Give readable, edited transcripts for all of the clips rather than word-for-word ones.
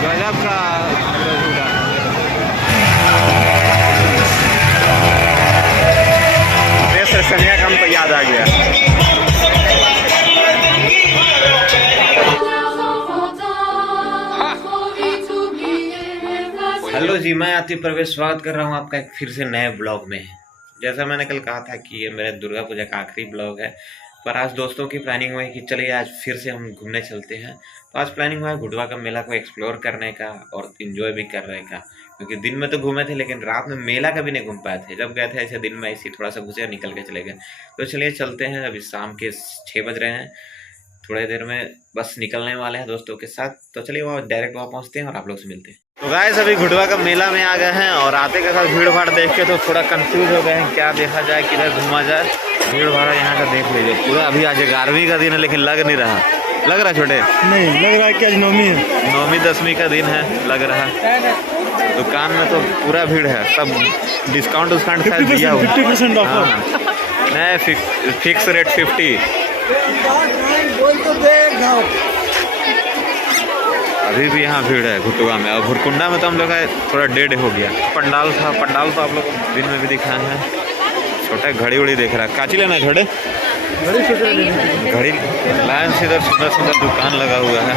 गजब का झूला। से सनिया का हमको याद आ गया। हेलो जी, मैं आतिफ प्रवेश स्वागत कर रहा हूँ आपका एक फिर से नए ब्लॉग में। जैसा मैंने कल कहा था कि ये मेरे दुर्गा पूजा का आखिरी ब्लॉग है, पर आज दोस्तों की प्लानिंग हुई कि चलिए आज फिर से हम घूमने चलते हैं। तो आज प्लानिंग हुआ है घुटवा का मेला को एक्सप्लोर करने का और इन्जॉय भी करने का, क्योंकि दिन में तो घूमे थे लेकिन रात में मेला का भी नहीं घूम पाए थे। जब गए थे ऐसे दिन में ऐसे थोड़ा सा घुसे निकल के चले गए। तो चलिए चलते हैं, अभी शाम के 6 बज रहे हैं, थोड़ी देर में बस निकलने वाले हैं दोस्तों के साथ। तो चलिए वहाँ डायरेक्ट वहाँ पहुँचते हैं और आप लोग से मिलते हैं। तो गाइस अभी घुटवा का मेला में आ गए हैं और आते के साथ भीड़ भाड़ देख के तो थोड़ा कंफ्यूज हो गए हैं, क्या देखा जाए, किधर घूमा जाए। भीड़ भाड़ यहाँ का देख लीजिए पूरा। अभी आज 11वीं का दिन है लेकिन लग नहीं रहा। लग रहा छोटे? नहीं लग रहा है कि आज 9वीं है। 9वीं 10वीं का दिन है लग रहा। दुकान में तो पूरा भीड़ है, सब डिस्काउंट शायद दिया हुआ 50% ऑफर। नहीं फिक्स रेट 50। अभी भी यहाँ भीड़ है घुटवा में। और भुरकुंडा में तो हम लोग थोड़ा डेढ़ हो गया। पंडाल था, पंडाल तो आप लोग दिन में भी दिखाए हैं। छोटा घड़ी उड़ी देख रहा है। काची लेना है छोटे? घड़ी लाइन से इधर सुंदर सुंदर दुकान लगा हुआ है।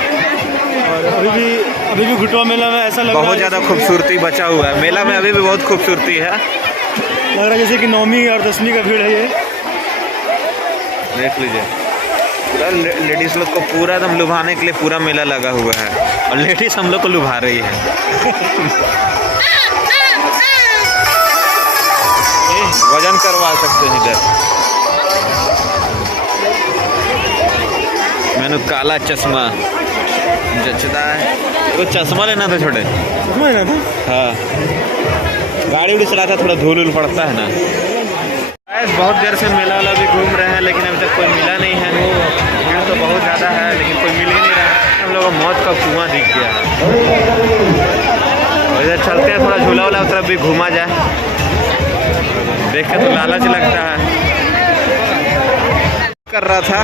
और अभी भी घुटवा मेला में ऐसा लग बहुत ज़्यादा खूबसूरती बचा हुआ है। मेला में अभी भी बहुत खूबसूरती है। लग रहा है जैसे कि 9वीं और 10वीं का भीड़ है। ये देख लीजिए पूरा लेडीज लोग को पूरा एकदम लुभाने के लिए पूरा मेला लगा हुआ है और लेडीज हम लोग को लुभा रही है। वजन करवा सकते हैं इधर। मैंने काला चश्मा जचता है। तो चश्मा लेना था छोटे? चश्मा लेना था? हाँ, गाड़ी उड़ी चलाता थोड़ा धूल उल पड़ता है ना। बहुत देर से मेला वाला भी घूम रहे हैं लेकिन अभी तक कोई मिला नहीं है। भीड़ तो बहुत ज़्यादा है लेकिन कोई मिल ही नहीं रहा है। हम लोगों को मौत का कुआं दिख गया है। और इधर चलते हैं, थोड़ा झूला वाला तरफ भी घूमा जाए। देख के तो लालच लगता है। कर रहा था,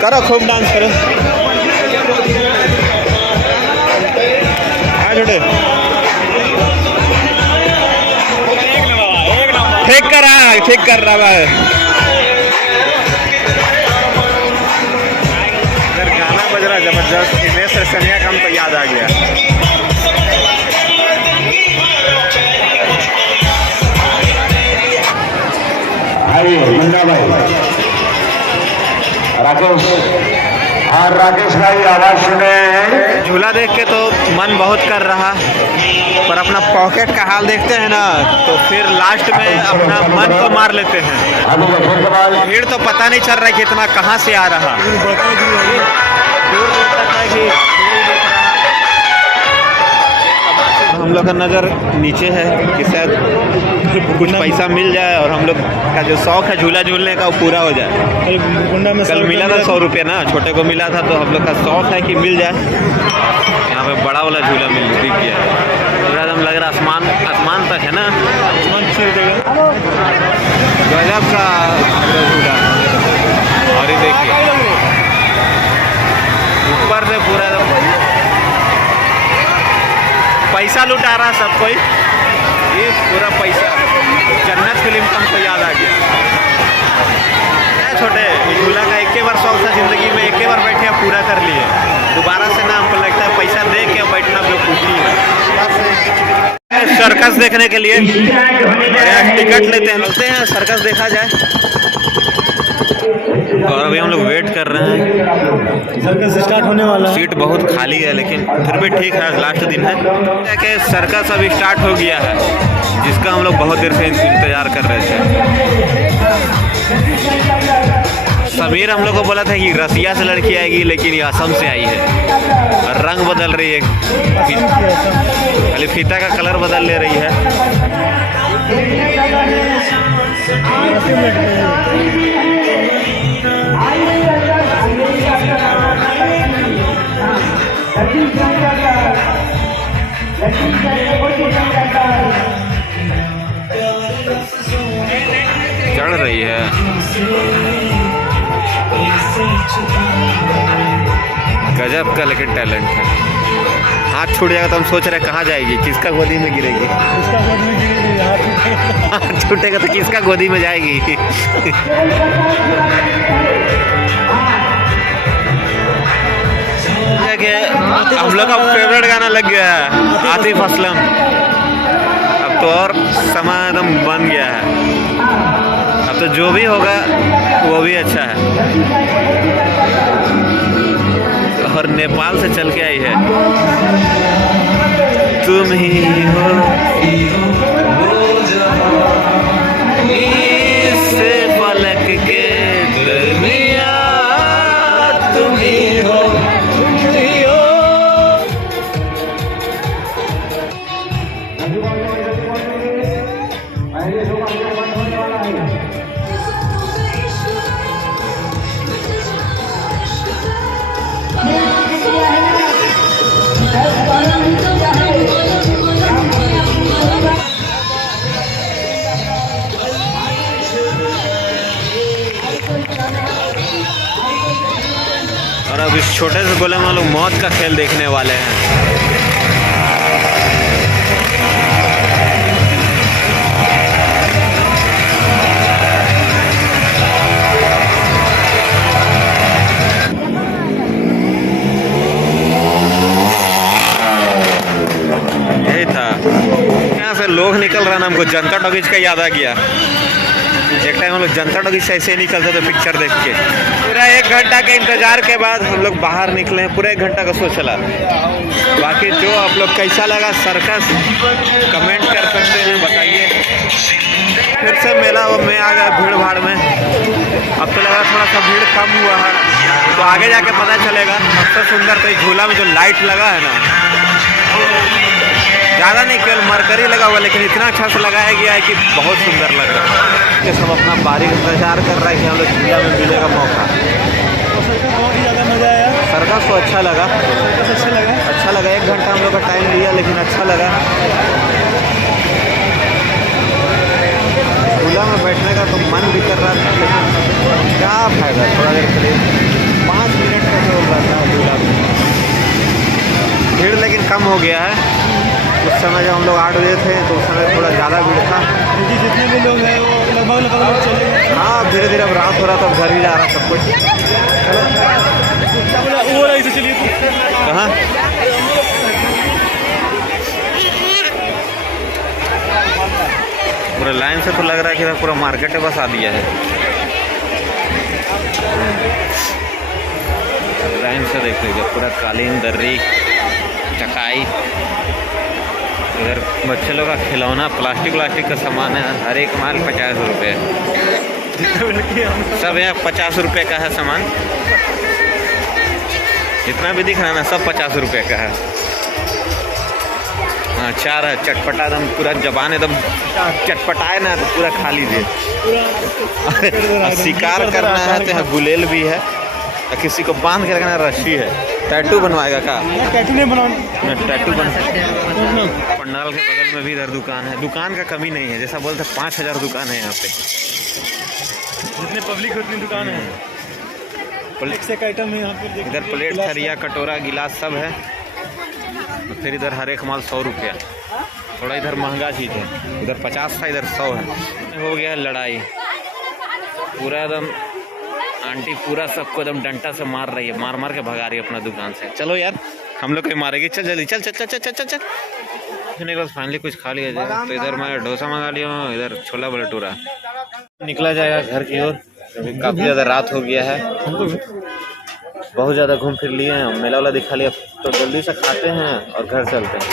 करो खूब डांस करो। हाँ छोटे ठीक कर रहा है। इधर गाना बज रहा जबरदस्त। हिमेश रेशमिया का हमको याद आ गया। राकेश भाई आवाज सुने। झूला देख के तो मन बहुत कर रहा, पर अपना पॉकेट का हाल देखते हैं ना तो फिर लास्ट में अपना मन को मार लेते हैं। भीड़ तो पता नहीं चल रहा है कितना कहाँ से आ रहा। हम लोग का नज़र नीचे है कि शायद कुछ पैसा मिल जाए और हम लोग का जो शौक है झूला झूलने का वो पूरा हो जाए। कल मिला था 100 रुपये ना, छोटे को मिला था। तो हम लोग का शौक है कि मिल जाए। यहाँ पे बड़ा वाला झूला दिख गया है। पूरा एकदम लग रहा आसमान तक है ना। गजब का झूला। और ये देखिए ऊपर से पूरा पैसा लुटा रहा सब कोई। ये पूरा पैसा जन्नत फिल्म का हमको याद आ गया। छोटे झूला का एक बार शौक था जिंदगी में, एक बार बैठे आप पूरा कर लिए। दोबारा से ना हमको लगता है पैसा दे के बैठना जो कुटी है। सर्कस देखने के लिए टिकट लेते हैं सर्कस देखा जाए। और अभी हम लोग वेट कर रहे हैं, सर्कस स्टार्ट होने वाला है। सीट बहुत खाली है लेकिन फिर भी ठीक है, लास्ट दिन है कि सर्कस अभी स्टार्ट हो गया है, जिसका हम लोग बहुत देर से इंतज़ार कर रहे थे। समीर हम लोग को बोला था कि रसिया से लड़की आएगी लेकिन ये असम से आई है और रंग बदल रही है, खाली फीता का कलर बदल ले रही है। चढ़ रही है। गजब का लेकिन टैलेंट है। हाथ छूट जाएगा तो हम सोच रहे हैं कहाँ जाएगी, किसका गोदी में गिरेगी। उसका गोदी में गिरेगी, हाथ छूटेगा तो किसका गोदी में जाएगी। हम लोग का फेवरेट गाना लग गया है, आतिफ असलम। अब तो और समय एकदम बन गया है, अब तो जो भी होगा वो भी अच्छा है। और नेपाल से चल के आई है। तुम ही हो इससे फलक के दरमिया, तुम ही हो। और अब इस छोटे से गोले में हम लोग मौत का खेल देखने वाले हैं। यही था, यहाँ से लोग निकल रहा ना, हमको जनता टॉकीज का याद आ गया। एक टाइम हम लोग जनता टॉकीज से ऐसे निकलते थे पिक्चर देख के। पूरा 1 घंटा के इंतजार के बाद हम लोग बाहर निकले हैं। पूरा 1 घंटा का शो चला। बाकी जो आप लोग कैसा लगा सर्कस कमेंट कर सकते हैं, बताइए। फिर से मेला में आ गया भीड़ भाड़ में। अब तो लगा थोड़ा सा भीड़ कम हुआ है, तो आगे जाके पता चलेगा। सबसे सुंदर तो झूला में जो लाइट लगा है ना, ज़्यादा नहीं, केवल मरकरी लगा हुआ, लेकिन इतना अच्छा से लगाया गया है कि बहुत सुंदर लग रहा है। कि सब अपना बारी का इंतजार कर रहा है कि हम लोग झूला में मिलेगा मौका। बहुत ही ज़्यादा मज़ा आया। सर्कस तो अच्छा लगा, अच्छा लगा। 1 घंटा हम लोग का टाइम लिया, लेकिन अच्छा लगा। झूला में बैठने का तो मन भी कर रहा था, लेकिन क्या फायदा, थोड़ा देर करीब 5 मिनट का जो रहता है झूला में। भीड़ लेकिन कम हो गया है। उस समय जब हम लोग 8 बजे थे तो उस समय थोड़ा ज़्यादा भीड़ था, क्योंकि जितने भी लोग हैं वो लगभग लोग चले गए। हाँ, धीरे धीरे अब रात हो रहा था, अब घर ही जा रहा सब कुछ। वो रही, चलिए कहाँ पूरा लाइन से तो लग रहा है कि पूरा मार्केट बस आ दिया है। लाइन से देख लीजिए, पूरा कालीन, दर्री, चकाई। इधर बच्चे लोग का खिलौना, प्लास्टिक का सामान है। हर एक माल 50 रुपये, सब यहाँ 50 रुपये का है सामान। जितना भी दिख रहा है ना, सब 50 रुपये का है। हाँ, 4 है। चटपटा एकदम, पूरा जबान एकदम चटपटाए ना तो पूरा खा लीजिए। शिकार करना है तो यहाँ गुलेल भी है, किसी को बांध के रखना, रस्सी है। टैटू बनवाएगा का? टैटू नहीं बनवाना, टैटू बन। पंडाल के बगल में भी इधर दुकान है। दुकान का कमी नहीं है, जैसा बोलते 5000 दुकान है यहाँ पे। जितने पब्लिक उतनी दुकान है। एक से एक आइटम है यहाँ पे। इधर प्लेट, थरिया, कटोरा, गिलास सब है। फिर इधर हर एक माल 100 रुपया। थोड़ा इधर महंगा चीज़ है, इधर 50 था, इधर 100 है। हो गया लड़ाई, पूरा एकदम आंटी पूरा सबको एकदम डंटा से मार रही है, मार मार के भगा रही है अपना दुकान से। चलो यार, हम लोग को मारेगी, चल जल्दी, चल चल चल चल चल चल। बस फाइनली कुछ खा लिया जाए। तो इधर मैं डोसा मंगा लिया हूँ, इधर छोला भटूरा। निकला जाएगा घर की ओर, क्योंकि काफ़ी ज़्यादा रात हो गया है। बहुत ज़्यादा घूम फिर लिए हैं, मेला वाला दिखा लिया, तो जल्दी से खाते हैं और घर चलते हैं।